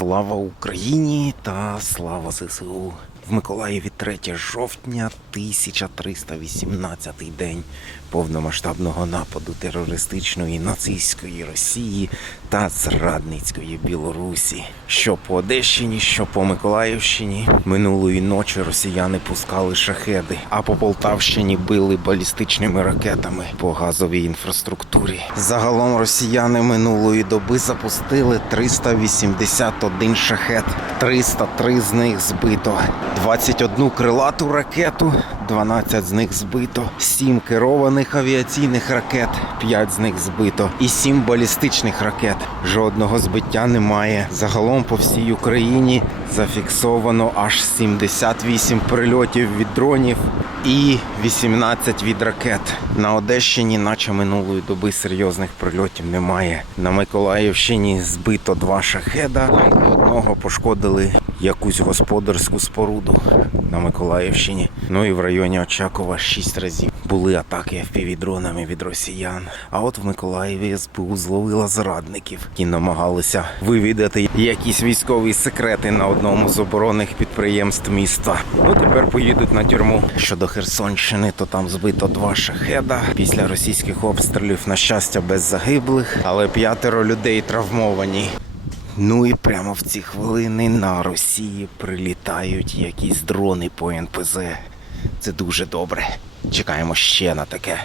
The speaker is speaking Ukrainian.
Слава Україні та слава ЗСУ. В Миколаєві 3 жовтня 1318 день повномасштабного нападу терористичної нацистської Росії та зрадницької Білорусі. Що по Одещині, що по Миколаївщині минулої ночі росіяни пускали шахеди, а по Полтавщині били балістичними ракетами по газовій інфраструктурі. Загалом росіяни минулої доби запустили 381 шахет, 303 з них збито, 21 крилату ракету, 12 з них збито, 7 керованих авіаційних ракет, 5 з них збито і 7 балістичних ракет. Жодного збиття немає. Загалом по всій Україні зафіксовано аж 78 прильотів від дронів і 18 від ракет. На Одещині, наче минулої доби, серйозних прильотів немає. На Миколаївщині збито два шахеда, і одного пошкодили якусь господарську споруду на Миколаївщині. Ну і в районі Очакова шість разів були атаки FPV-дронами від росіян. А от в Миколаєві СБУ зловила зрадників, які намагалися вивідати якісь військові секрети на одному з оборонних підприємств міста. Ну тепер поїдуть на тюрму. Щодо Херсонщини, то там збито два шахеда. Після російських обстрілів, на щастя, без загиблих, але п'ятеро людей травмовані. Ну і прямо в ці хвилини на Росії прилітають якісь дрони по НПЗ. Це дуже добре. Чекаємо ще на таке.